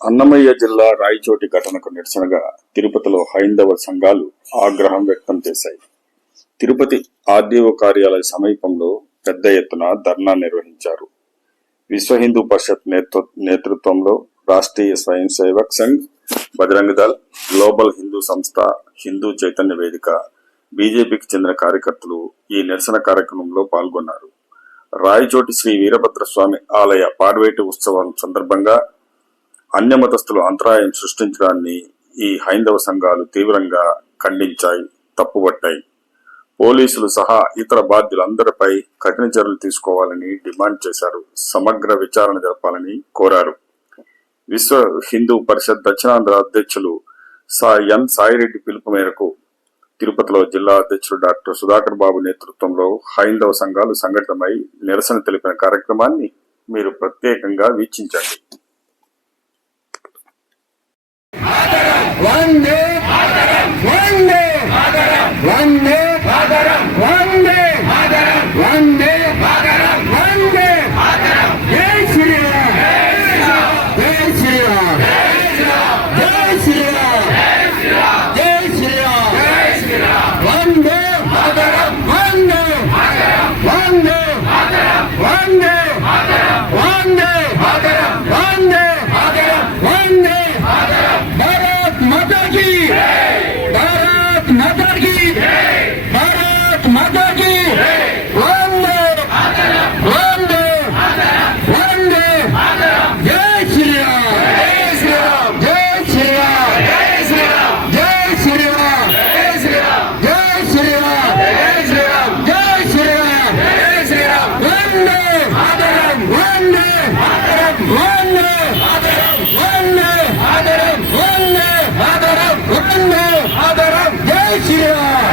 అన్నమయ్య జిల్లా రాయచోటి ఘటనకు నిరసనగా తిరుపతిలో హైందవ సంఘాలు ఆగ్రహం వ్యక్తం చేశాయి. తిరుపతి ఆర్డీఓ కార్యాలయ సమీపంలో పెద్ద ఎత్తున ధర్నా నిర్వహించారు. విశ్వ హిందూ పరిషత్ నేతృత్వంలో రాష్ట్రీయ స్వయం సేవక్ సంఘ్ బజరంగ్ దళ్ గ్లోబల్ హిందూ సంస్థ హిందూ చైతన్య వేదిక బీజేపీకి చెందిన కార్యకర్తలు ఈ నిరసన కార్యక్రమంలో పాల్గొన్నారు. రాయచోటి శ్రీ వీరభద్రస్వామి ఆలయ పార్వేటి ఉత్సవం సందర్భంగా అన్యమతస్థులు అంతరాయం సృష్టించడాన్ని ఈ హైందవ సంఘాలు తీవ్రంగా ఖండించాయి తప్పుపట్టాయి పోలీసులు సహా ఇతర బాధ్యులందరిపై కఠిన చర్యలు తీసుకోవాలని డిమాండ్ చేశారు. సమగ్ర విచారణ జరపాలని కోరారు. విశ్వ హిందూ పరిషత్ దక్షిణాంధ్ర అధ్యక్షులు సా ఎన్ సాయిరెడ్డి పిలుపు మేరకు తిరుపతిలో జిల్లా అధ్యక్షుడు డాక్టర్ సుధాకర్ బాబు నేతృత్వంలో హైందవ సంఘాలు సంఘటితమై నిరసన తెలిపిన కార్యక్రమాన్ని మీరు ప్రత్యేకంగా వీక్షించండి. வந்தே. வந்தே. வந்தே. 谢谢。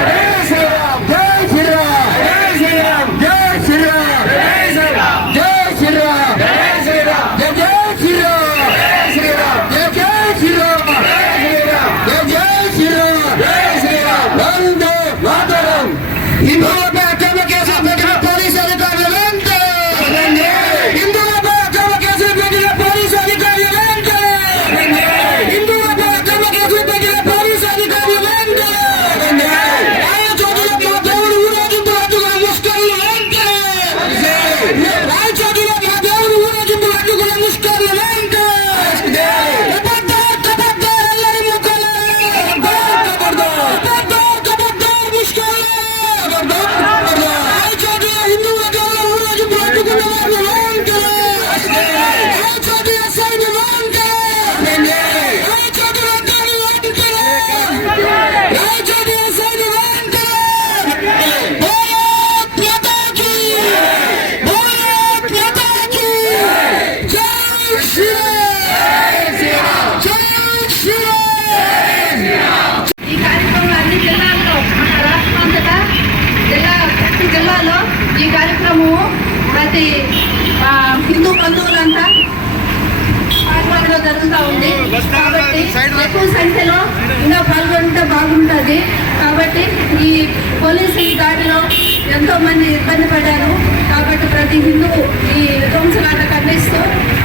ప్రతి హిందూ ఈ విధ్వంసనాన్ని ఖండిస్తూ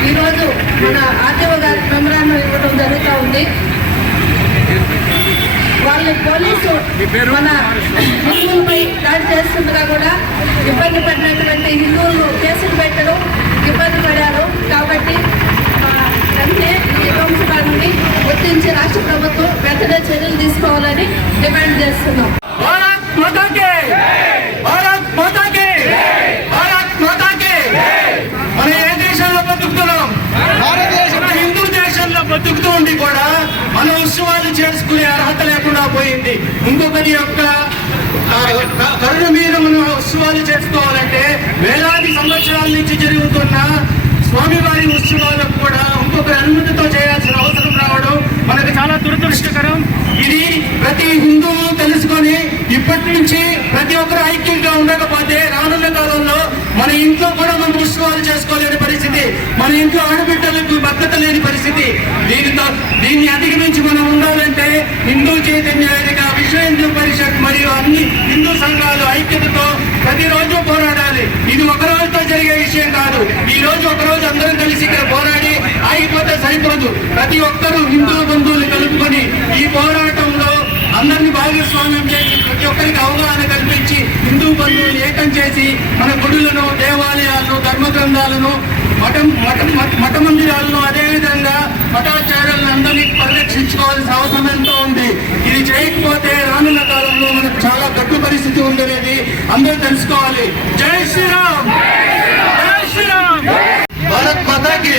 ఈరోజు మన ఆర్టీఓ గారి మెమరాన్ని ఇవ్వడం జరుగుతూ ఉంది. వాళ్ళ పోలీసు మన హిందువులపై దాడి చేస్తుండగా కూడా ఇబ్బంది పడినటువంటి హిందువులు కేసులు పెట్టడం ఇబ్బంది పడారు. కాబట్టి అంటే వెంటనే ఈ విధ్వంసకాన్ని గుర్తించి రాష్ట్ర ప్రభుత్వం వెంటనే చర్యలు తీసుకోవాలని డిమాండ్ చేస్తున్నాం భారత్ మాతా కి భారత్ మాతా కి భారత్ మాతా కి మనం ఏ దేశంలో బతుకుతున్నాం భారతదేశం హిందూ దేశంలో బతుకుతూ ఉండి కూడా మన ఉత్సవాలు చేసుకునే అర్హత జరిగింది ఇంకొకరి యొక్క కరుణ మీద మనం ఉత్సవాలు చేసుకోవాలంటే వేలాది సంవత్సరాల నుంచి జరుగుతున్న స్వామివారి ఉత్సవాలకు కూడా ఇంకొకరి అనుమతితో చేయాల్సిన అవసరం రావడం మనకు చాలా దురదృష్టకరం. ఇది ప్రతి హిందువు తెలుసుకొని ఇప్పటి నుంచి ప్రతి ఒక్కరు ఐక్యంగా ఉండకపోతే రాను మన ఇంట్లో కూడా మనం ఉత్సవాలు చేసుకోలేని పరిస్థితి. మన ఇంట్లో ఆడబిడ్డలకు భద్రత లేని పరిస్థితి. దీనితో దీన్ని అధిగమించి మనం ఉండాలంటే హిందూ చైతన్య వేదిక విశ్వ హిందూ పరిషత్ మరియు అన్ని హిందూ సంఘాలు ఐక్యతతో ప్రతిరోజు పోరాడాలి. ఇది ఒక రోజుతో జరిగే విషయం కాదు. ఈ రోజు ఒక రోజు అందరం కలిసి ఇక్కడ పోరాడి ఆగిపోతే సరిపోదు. ప్రతి ఒక్కరూ హిందూ బంధువులు కలుపుకొని ఈ పోరాటం అందరినీ భాగస్వామ్యం చేసి ప్రతి ఒక్కరికి అవగాహన కల్పించి హిందూ బంధువులు ఏకం చేసి మన గుడులను దేవాలయాలను ధర్మ గ్రంథాలను మఠం మఠం మఠ- మఠ మందిరాలను అదేవిధంగా మఠాచార్యులను అందరినీ పరిరక్షించుకోవాల్సిన అవసరం ఎంతో ఉంది ఇది చేయకపోతే రానున్న కాలంలో మనకు చాలా గడ్డు పరిస్థితి ఉందనేది అందరూ తెలుసుకోవాలి జై శ్రీరామ్ జై శ్రీరామ్ భారత్ మాతాకి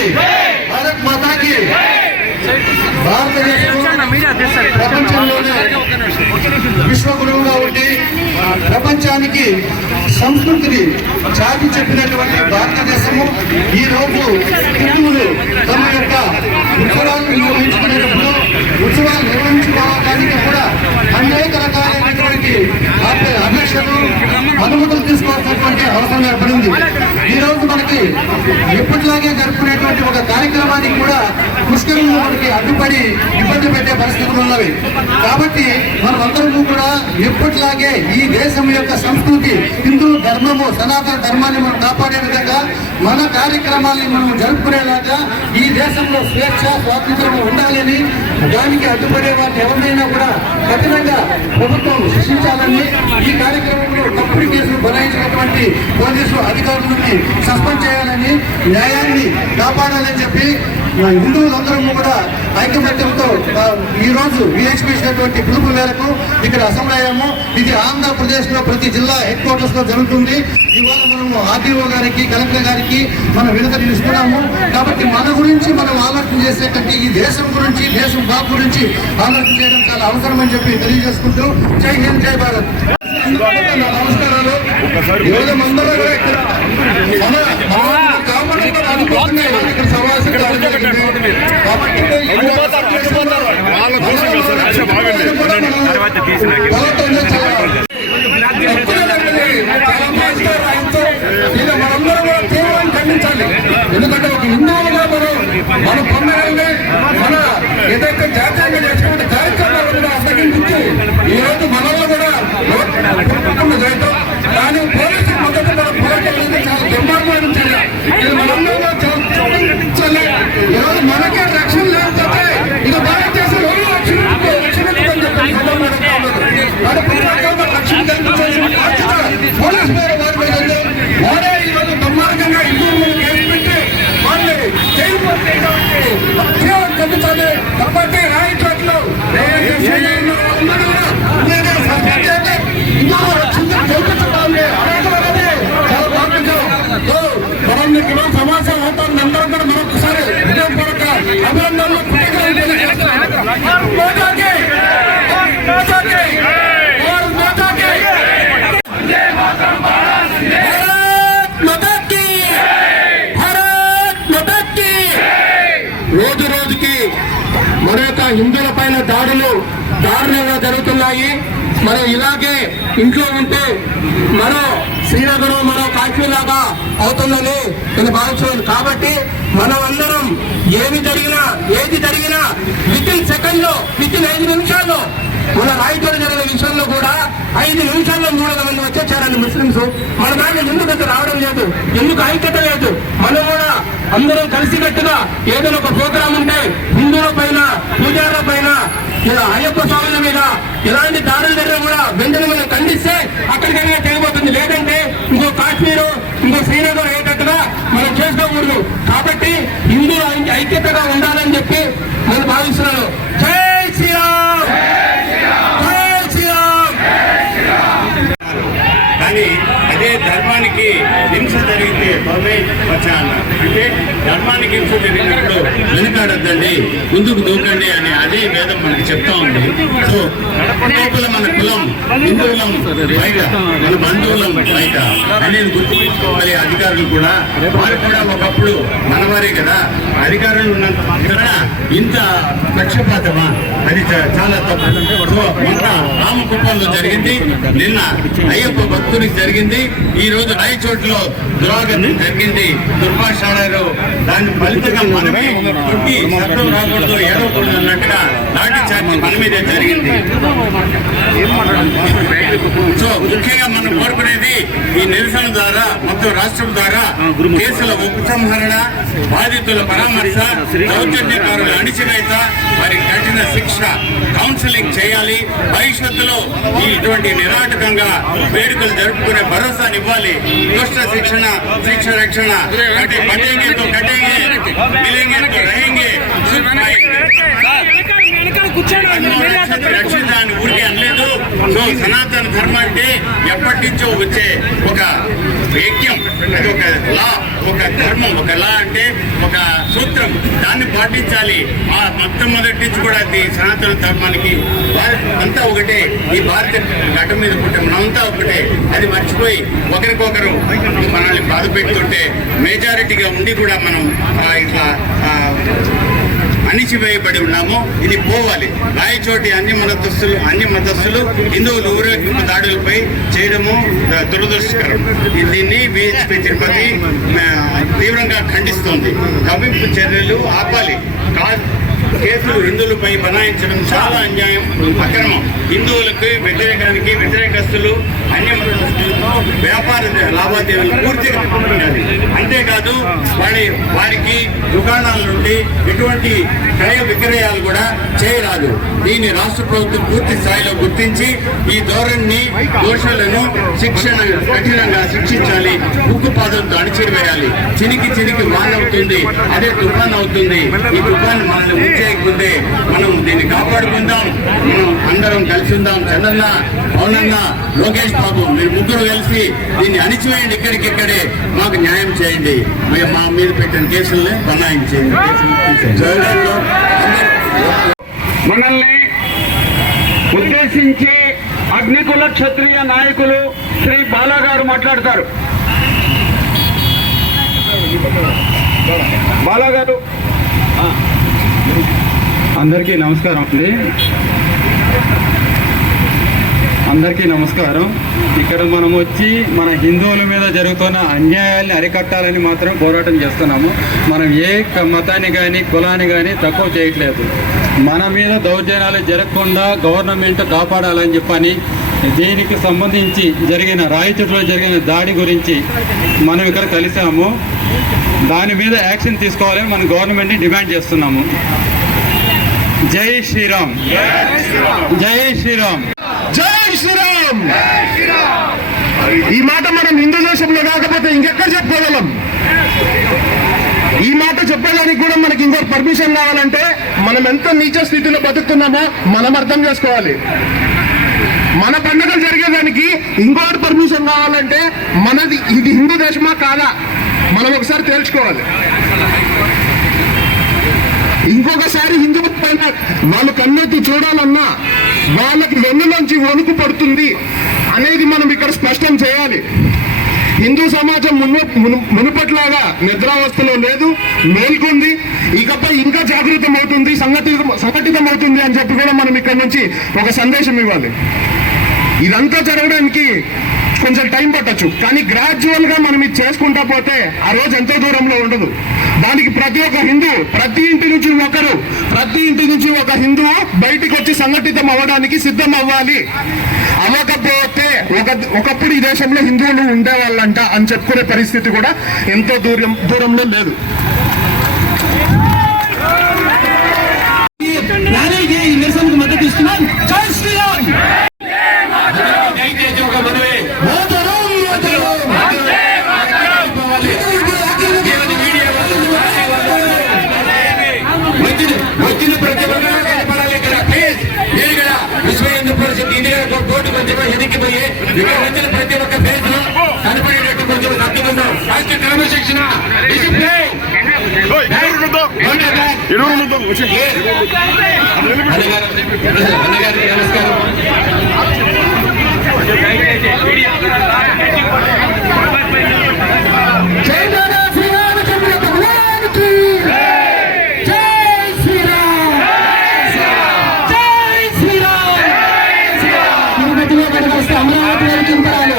భారత్ మాతాకి భారతదేశం ప్రపంచంలోనే విశ్వగురువుగా ఉండి ప్రపంచానికి సంస్కృతిని చాటి చెప్పినటువంటి భారతదేశము ఈ రోజు హిందువులు తమ యొక్క ఉత్సవాలు నిర్వహించుకునేటప్పుడు ఉత్సవాలు నిర్వహించుకోవడానికి కూడా అనేక రకాలైనటువంటి అపే- అపేక్షలు అనుమతులు తీసుకోవాల్సినటువంటి అవసరం ఏర్పడింది. ఈ రోజు మనకి ఎప్పటిలాగే జరుపుకునేటువంటి ఒక కార్యక్రమానికి కూడా పుష్కరంలో మనకి అడ్డుపడి ఇబ్బంది పెట్టే పరిస్థితులు ఉన్నవి. కాబట్టి మనమందరము కూడా ఎప్పటిలాగే ఈ దేశం యొక్క సంస్కృతి హిందూ ధర్మము సనాతన ధర్మాన్ని మనం కాపాడే విధంగా మన కార్యక్రమాల్ని మనం జరుపుకునేలాగా ఈ దేశంలో స్వేచ్ఛ స్వాతంత్రం ఉండాలని దానికి అడ్డుపడే వారిని ఎవరినైనా కూడా కఠినంగా ప్రభుత్వం శిక్షించాలని ఈ కార్యక్రమంలో తప్పుడు కేసులు బలాయించినటువంటి పోలీసు అధికారులని సస్పెండ్ చేయాలని న్యాయాన్ని కాపాడాలని చెప్పి మా హిందువులందరూ కూడా ఐకమత్యంతో ఆ, ఈ రోజు విహెచ్పి ఇచ్చినటువంటి పిలుపు మేరకు ఇక్కడ అసెంబ్లీ అయ్యాము ఇది ఆంధ్రప్రదేశ్లో ప్రతి జిల్లా హెడ్ క్వార్టర్స్లో జరుగుతుంది ఇవాళ మనము ఆర్డీఓ గారికి కలెక్టర్ గారికి మనం వినతి ఇస్తున్నాము కాబట్టి మన గురించి మనం ఆలోచన చేసేటట్టు ఈ దేశం గురించి దేశం బాగు గురించి ఆలోచన చేయడం చాలా అవసరం అని చెప్పి తెలియజేసుకుంటూ జై హింద్ జై భారత్ నమస్కారాలు ఈరోజు మనందరూ కూడా ఇక్కడ ఇక్కడ వాళ్ళ కోసం సార్ బాగుంది తర్వాత మనందరం కూడా తీవ్రంగా ఖండించాలి ఎందుకంటే ఒక హిందువులుగా మనం మన పొందగలిగే మన ఏదైతే జాతీయంగా చేసుకుంటే అందరూ మరొకసారి హృదయపూర్వక అభినందనలు రోజు రోజుకి మన యొక్క హిందువుల పైన దాడులు దారుణంగా జరుగుతున్నాయి. మనం ఇలాగే ఇంట్లో ఉంటే మరో శ్రీనగర్ మరో కాశ్మీర్ లాగా అవుతుందని నేను భావించాను కాబట్టి మనం అందరం ఏమి జరిగినా ఏది జరిగినా విత్ ఇన్ సెకండ్లో విత్ ఇన్ ఐదు నిమిషాల్లో మన రాయచూరు జరిగిన విషయంలో కూడా ఐదు నిమిషాల్లో మూడు వందల మంది వచ్చేసారండి ముస్లింస్ మన దాంట్లో ఎందుకు అసలు రావడం లేదు. ఎందుకు ఐక్యత లేదు? మనం కూడా అందరం కలిసికట్టుగా ఏదైనా ఒక ప్రోగ్రాం ఉంటే హిందువుల పైన పూజారుల పైన ఇలా అయ్యప్ప స్వాముల మీద ఇలాంటి దాడుల దగ్గర కూడా వెంటనే మనం ఖండిస్తే అక్కడికైనా తెగిపోతుంది లేదంటే ఇంకో కాశ్మీరు ఇంకో శ్రీనగర్ అయ్యేటట్టుగా మనం చేసుకోకూడదు. కాబట్టి హిందూ ఐక్యతగా ఉండాలని చెప్పి నేను భావిస్తున్నాను. జై శ్రీరామ్! జై శ్రీరామ్! కానీ అదే ధర్మానికి హింస జరిగితే తొమ్మిది వచ్చాను అంటే ధర్మానికి హింస జరిగినప్పుడు వెనుకాడద్దండి ముందుకు దూకండి అని అదే వేదం మనకి చెప్తా ఉంది. సో లోపల మన కులం హిందువులం బయట మన బంధువులం బయట. అనేది గుర్తుపెట్టుకోవాలి అధికారులు కూడా. వారు కూడా ఒకప్పుడు మనవారే కదా అధికారులు ఉన్నంత ఇంత పక్షపాతమా? అది చాలా తప్పు. మొన్న రామకుప్పంలో జరిగింది నిన్న అయ్యప్ప భక్తునికి జరిగింది ఈ రోజు రాయచోట్లో దురాగతి జరిగింది. దుర్భాష ఆడారు దాని ఫలితంగా మనమే కొట్టి రాకూడదు ఏడవకూడదు అన్నట్టుగా నాటి మన మీదే జరిగింది సో ముఖ్యంగా మనం కోరుకునేది ఈ నిరసన ద్వారా మొత్తం రాష్ట్రం ద్వారా కేసుల ఉపసంహరణ బాధితుల పరామర్శ దౌర్జన్యకారుల అణిచివేత వారికి కఠిన శిక్ష కౌన్సిలింగ్ చేయాలి భవిష్యత్తులో ఈ ఇటువంటి నిరాటకంగా వేడుకలు జరుపుకునే భరోసానివ్వాలి దుష్ట శిక్షణ శిక్ష రక్షణ బటేంగే తో కటేంగే మిలేంగే తో రహేంగే ఊరికే అనలేదు. సో సనాతన ధర్మం అంటే ఎప్పటి నుంచో వచ్చే ఒక యజ్ఞం అది ఒక లా ఒక ధర్మం. ఒక లా అంటే ఒక సూత్రం. దాన్ని పాటించాలి. ఆ మొట్టమొదటి నుంచి కూడా అది సనాతన ధర్మానికి అంతా ఒకటే. ఈ భారత గడ్డ మీద పుట్టే మనంతా ఒకటే. అది మర్చిపోయి ఒకరికొకరు మనల్ని బాధ పెడుతుంటే మెజారిటీగా ఉండి కూడా మనం ఇట్లా అణిచివేయబడి ఉన్నాము ఇది పోవాలి. రాయచోటి అన్ని మతస్థులు అన్ని మతస్థులు హిందువులు ఊరేగింపు దాడులపై చేయడము దురదృష్టకరం. దీన్ని విహెచ్పి తిరుపతి తీవ్రంగా ఖండిస్తోంది. కవింపు చర్యలు ఆపాలి. కేసులు హిందువులపై బనాయించడం చాలా అన్యాయం అక్రమం. హిందువులకు వ్యతిరేకానికి వ్యతిరేకస్తులు వ్యాపార లావాదేవీలు పూర్తిగా ఉండాలి అంతేకాదు వారి వారికి దుకాణాల నుండి ఎటువంటి క్రయ విక్రయాలు కూడా చేయరాదు. దీన్ని రాష్ట్ర ప్రభుత్వం పూర్తి స్థాయిలో గుర్తించి ఈ ధోరణిని దోషులను శిక్షణ కఠినంగా శిక్షించాలి. ఉక్కుపాదంతో అణచివేయాలి. చినికి చినికి వాన అవుతుంది అదే తుఫాన్ అవుతుంది. ఈ తుఫాన్ మనల్ని ముంచేయకుందే మనం దీన్ని కాపాడుకుందాం. మనం అందరం కలిసి ఉందాం. చందన్న పవనన్న లోకేష్ బాబు మీరు ముగ్గురు కలిసి దీన్ని అణిచివేయండి ఇక్కడికిక్కడే. మాకు న్యాయం చేయండి. మేము మా మీద పెట్టిన కేసుల్ని బనాయించేయండి కేసులు మనల్ని ఉద్దేశించి అగ్నికుల క్షత్రియ నాయకులు శ్రీ బాలా గారు మాట్లాడతారు. బాలా గారు అందరికీ నమస్కారం అండి. అందరికీ నమస్కారం. ఇక్కడ మనం వచ్చి మన హిందువుల మీద జరుగుతున్న అన్యాయాల్ని అరికట్టాలని మాత్రం పోరాటం చేస్తున్నాము. మనం ఏ మతాన్ని కానీ కులాన్ని కానీ తక్కువ చేయట్లేదు. మన మీద దౌర్జన్యాలు జరగకుండా గవర్నమెంట్ కాపాడాలని చెప్పని దీనికి సంబంధించి జరిగిన రాయచోట్లో జరిగిన దాడి గురించి మనం ఇక్కడ కలిసాము దాని మీద యాక్షన్ తీసుకోవాలని మన గవర్నమెంట్ని డిమాండ్ చేస్తున్నాము. జై శ్రీరామ్. జై శ్రీరామ్ జై శ్రీరామ్ ఈ మాట మనం హిందూ దేశంలో కాకపోతే ఇంకెక్కడ చెప్పుకోగలం ఈ మాట చెప్పడానికి కూడా మనకి ఇంకో పర్మిషన్ కావాలంటే మనం ఎంత నీచ స్థితిలో బతుకుతున్నామో మనం అర్థం చేసుకోవాలి. మన పండుగలు జరిగేదానికి ఇంకోటి పర్మిషన్ కావాలంటే మనది ఇది హిందూ దేశమా కాదా? మనం ఒకసారి తేల్చుకోవాలి. ఇంకొకసారి హిందూ పైన వాళ్ళు కన్నెత్తి చూడాలన్నా వాళ్ళకి వెన్నులోంచి వణుకు పడుతుంది. అనేది మనం ఇక్కడ స్పష్టం చేయాలి. హిందూ సమాజం మును మును- మునుపట్లాగా నిద్రావస్థలో లేదు మేల్కొంది. ఇకపై ఇంకా జాగృతం అవుతుంది సంఘటిత సంఘటితం అవుతుంది అని చెప్పి కూడా మనం ఇక్కడ నుంచి ఒక సందేశం ఇవ్వాలి. ఇదంతా జరగడానికి కొంచెం టైం పట్టొచ్చు. కానీ గ్రాడ్యువల్గా మనం ఇది చేసుకుంటా పోతే ఆ రోజు ఎంతో దూరంలో ఉండదు. దానికి ప్రతి ఒక్క హిందూ ప్రతి ఇంటి నుంచి ఒకరు ప్రతి ఇంటి నుంచి ఒక హిందువు బయటికి వచ్చి సంఘటితం అవ్వడానికి సిద్ధం అవ్వాలి అవ్వకపోతే ఒక ఒకప్పుడు ఈ దేశంలో హిందువులు ఉండేవాళ్ళంట అని చెప్పుకునే పరిస్థితి కూడా ఎంతో దూరం దూరంలో లేదు. ఈ నిరసనకు మద్దతు ఇస్తున్నాం జై శ్రీరామ్ దయచేసి ఒక మనవి ఓటరు, ఓటరు. వచ్చిన వచ్చిన ప్రతి ఒక్కరూ కనపడాలి ఇక్కడ ప్లీజ్ మీరు ఇక్కడ విశ్వ హిందూ పరిషత్ ఇండియా కోర్టు కొంచెం వెనక్కి పోయి ఇక్కడ వచ్చిన ప్రతి ఒక్క లో కనపడేటట్టు కొంచెం తప్పుకుందాం ఫస్ట్ క్రమశిక్షణ డిసిప్లిన్. నమస్కారం. ഉപയോഗിക്കുമ്പോഴാണ്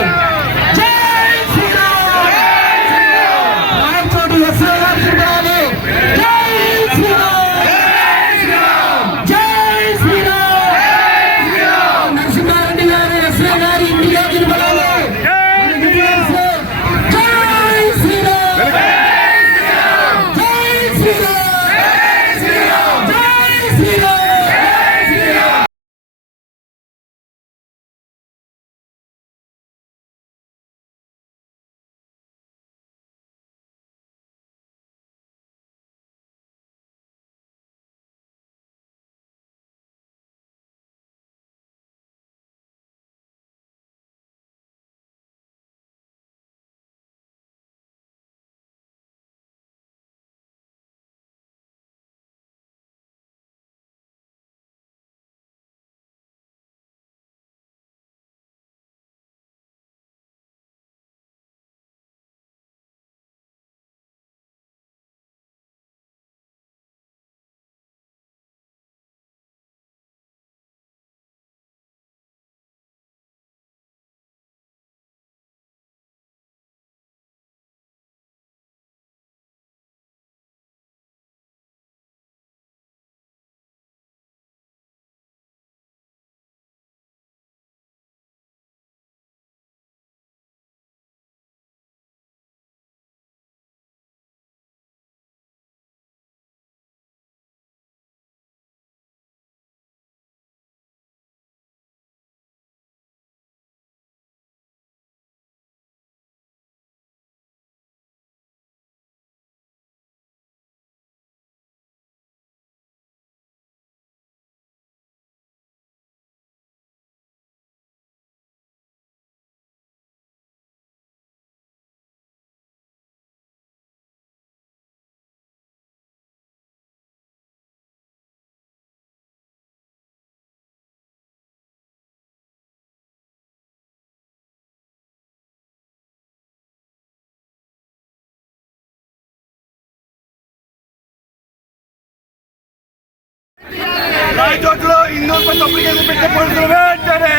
హిందువులపై తప్పుడు కేసులు పెట్టే పోలీసులు వెంటనే!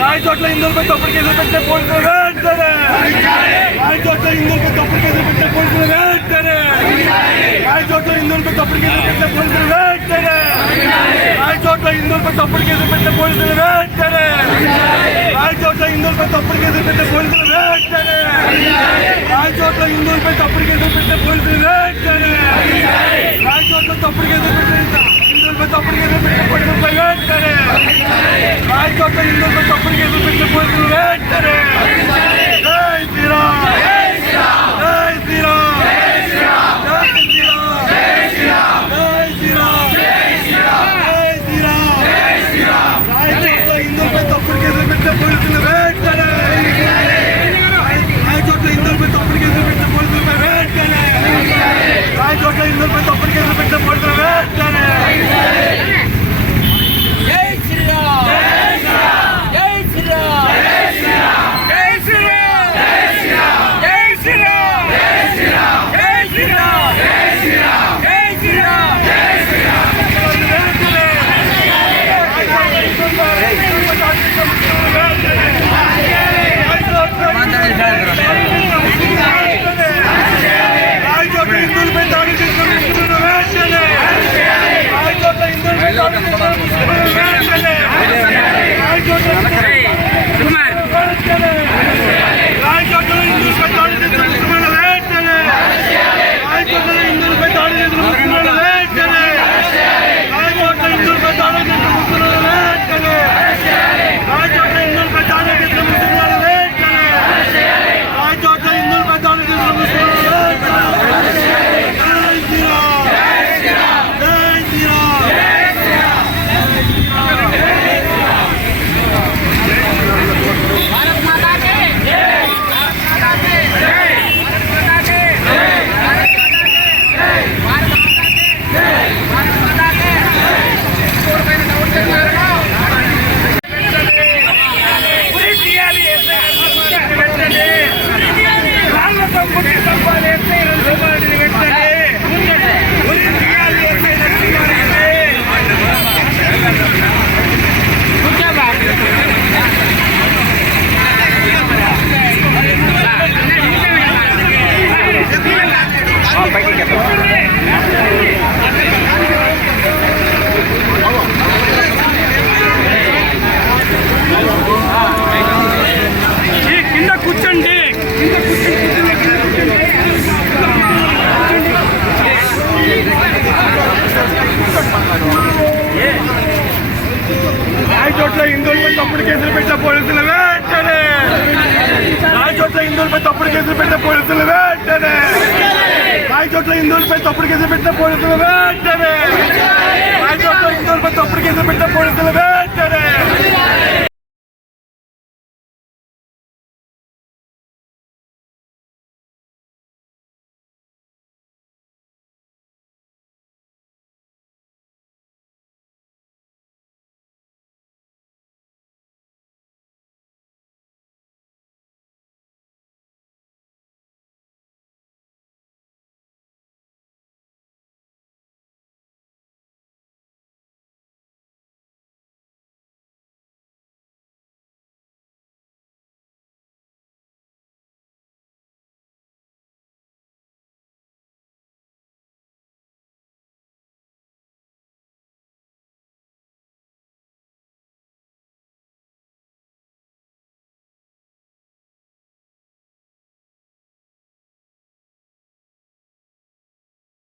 రాయచోట్ల హిందువులపై తప్పుడు కేసులు పెట్టే పోలీసులు వెంటనే! రాయచోట్ల హిందువులపై తప్పుడు కేసులు పెట్టే పోలీసులు వెంటనే! రాయచోట్ల హిందువులపై తప్పుడు కేసులు పెట్టే పోలీసులు వెంటనే! రాయచోట్ల హిందువులపై తప్పుడు కేసులు పెట్టే పోలీసులు వెంటనే! రాయచోట్ల హిందువులపై తప్పుడు కేసులు పెట్టే పోలీసులు వెంటనే! రాయచోట్ల హిందువులపై తప్పుడు కేసులు పెట్టే పోలీసులు వెంటనే! రాయచోట్ల తప్పుడు కేసులు పెట్టే హిందువులపై తప్పుడు కేసులు పెట్టే పోలీసులపై వెంటనే రాయచోట్ల హిందువులపై తప్పుడు కేసులు పెట్టే పోలీసులు వెంటనే జై శ్రీరామ్ జై శ్రీరామ్ తప్పుడు కేసులు పెట్టిన పోలీసులు వెంటనే! రాయచోట్ల హిందువులపై తప్పుడు కేసులు పెట్టిన పోలీసులు వెంటనే! రాయచోట్ల హిందువులపై తప్పుడు కేసులు పెట్టిన పోలీసులు వెంటనే! రాయచోట్ల హిందువులపై తప్పుడు కేసులు పెట్టిన పోలీసులు వెంటనే!